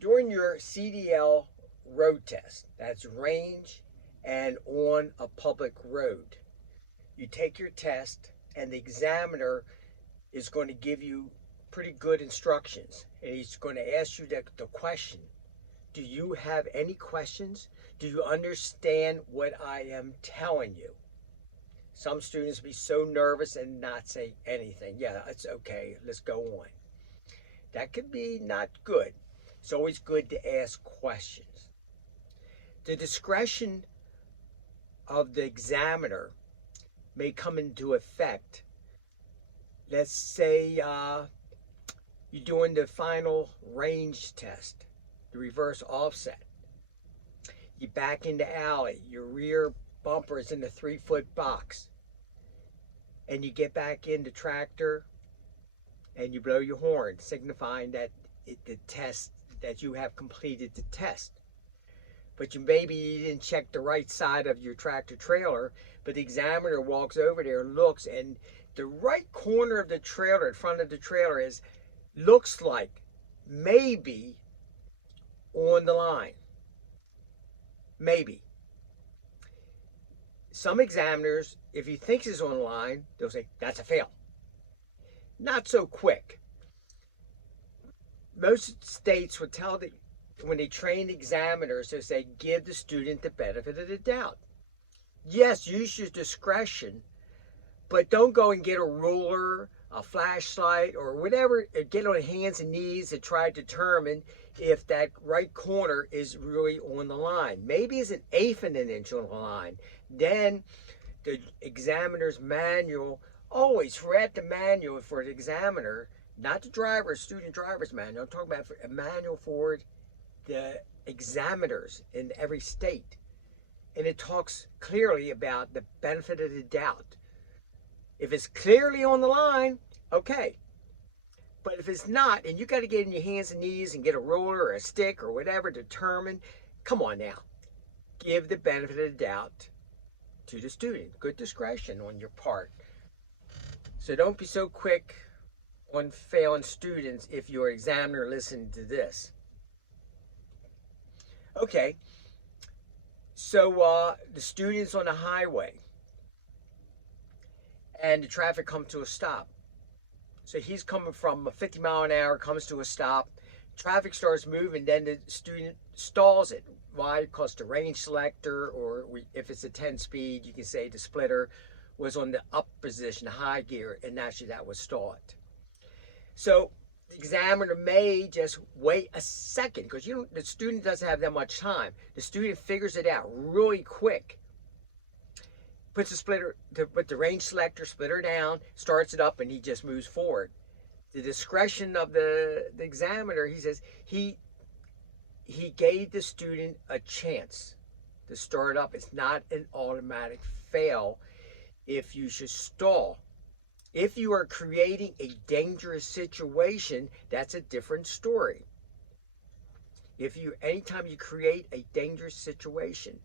During your CDL road test, that's range and on a public road, you take your test and the examiner is going to give you pretty good instructions. And he's going to ask you the question. Do you have any questions? Do you understand what I am telling you? Some students be so nervous and not say anything. Yeah, it's okay. Let's go on. That could be not good. It's always good to ask questions. The discretion of the examiner may come into effect. Let's say you're doing the final range test, the reverse offset. You back in the alley, your rear bumper is in the 3-foot box, and you get back in the tractor and you blow your horn, signifying that the test that you have completed the test. But maybe you didn't check the right side of your tractor trailer, but the examiner walks over there, looks, and the right corner of the trailer, in front of the trailer, looks like maybe on the line. Maybe. Some examiners, if he thinks it's on the line, they'll say, that's a fail. Not so quick. Most states would tell the when they train examiners, they say, give the student the benefit of the doubt. Yes, use your discretion, but don't go and get a ruler, a flashlight, or whatever, get on hands and knees to try to determine if that right corner is really on the line. Maybe it's an eighth of an inch on the line. Then the examiner's manual, always read the manual for the examiner, not the student driver's manual. I'm talking about a manual for the examiners in every state. And it talks clearly about the benefit of the doubt. If it's clearly on the line, okay. But if it's not, and you got to get in your hands and knees and get a ruler or a stick or whatever to determine, come on now. Give the benefit of the doubt to the student. Good discretion on your part. So don't be so quick on failing students if your examiner listened to this. Okay, so the student's on the highway and the traffic comes to a stop. So he's coming from a 50 mile an hour, comes to a stop. Traffic starts moving, then the student stalls it. Why? Because the range selector, or if it's a 10 speed, you can say the splitter was on the up position, high gear, and naturally that was stalled. So the examiner may just wait a second because the student doesn't have that much time. The student figures it out really quick. Puts the splitter, with the range selector, splitter down, starts it up, and he just moves forward. The discretion of the examiner, he says, he gave the student a chance to start up. It's not an automatic fail if you should stall. If you are creating a dangerous situation, that's a different story. Anytime you create a dangerous situation.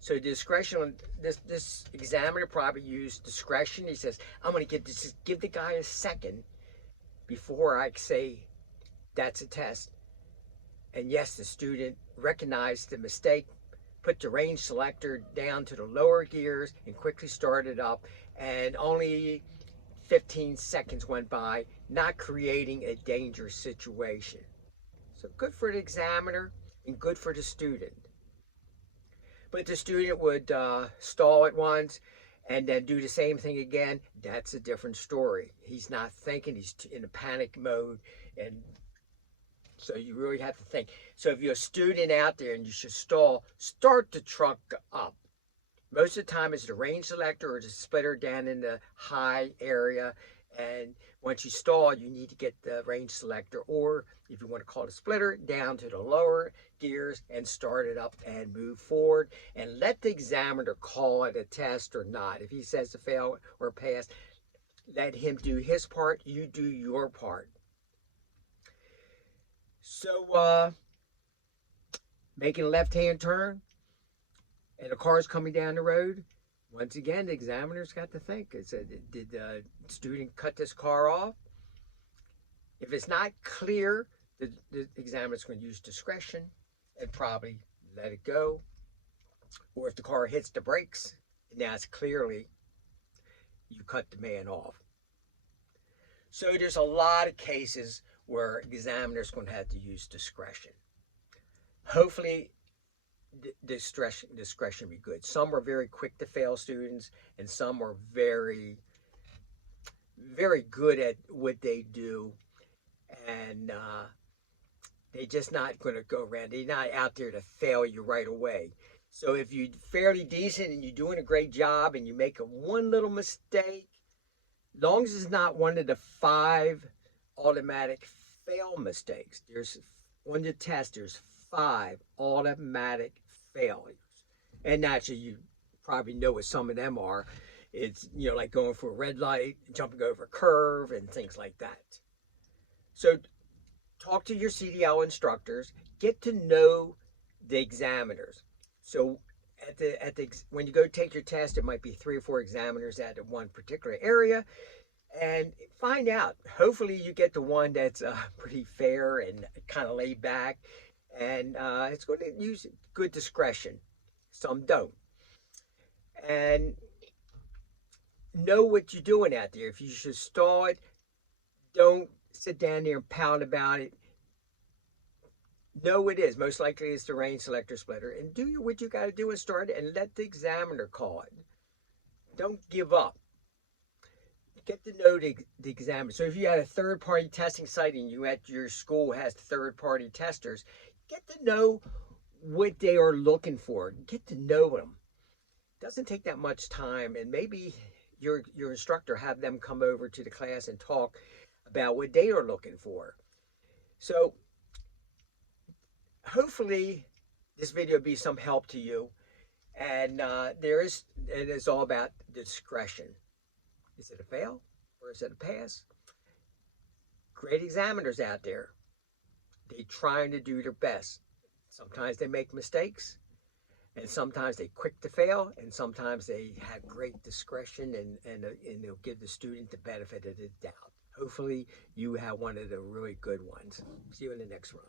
So discretion on this examiner probably used discretion. He says, I'm going to give the guy a second before I say that's a test. And yes, the student recognized the mistake, put the range selector down to the lower gears and quickly started up, and only 15 seconds went by, not creating a dangerous situation. So good for the examiner and good for the student. But the student would stall at once and then do the same thing again. That's a different story. He's not thinking, he's in a panic mode, and so you really have to think. So if you're a student out there and you should stall, start the truck up. Most of the time it's the range selector or the splitter down in the high area. And once you stall, you need to get the range selector, or if you want to call it a splitter, down to the lower gears and start it up and move forward. And let the examiner call it a test or not. If he says to fail or pass, let him do his part, you do your part. So making a left-hand turn and a car's coming down the road, once again, the examiner's got to think. It said, did the student cut this car off? If it's not clear, the examiner is going to use discretion and probably let it go. Or if the car hits the brakes, now it's clearly you cut the man off. So there's a lot of cases where examiners going to have to use discretion. Hopefully discretion be good. Some are very quick to fail students, and some are very, very good at what they do, and they're just not going to go around. They're not out there to fail you right away. So if you're fairly decent and you're doing a great job and you make one little mistake, long as it's not one of the 5 automatic fail mistakes. There's on the test, there's 5 automatic failures. And naturally, you probably know what some of them are. It's, like going for a red light, jumping over a curve, and things like that. So talk to your CDL instructors. Get to know the examiners. So when you go take your test, it might be 3 or 4 examiners at one particular area, and find out. Hopefully you get the one that's pretty fair and kind of laid back, and it's going to use good discretion. Some don't. And know what you're doing out there. If you should start, don't sit down there and pout about it. Know what it is. Most likely it's the range selector splitter. And do what you got to do and start it, and let the examiner call it. Don't give up. Get to know the examiner. So if you had a third-party testing site and you at your school has third-party testers, get to know what they are looking for. Get to know them. It doesn't take that much time, and maybe your instructor have them come over to the class and talk about what they are looking for. So hopefully this video will be some help to you, and it is all about discretion. Is it a fail or is it a pass? Great examiners out there. They're trying to do their best. Sometimes they make mistakes, and sometimes they're quick to fail, and sometimes they have great discretion, and they'll give the student the benefit of the doubt. Hopefully you have one of the really good ones. See you in the next one.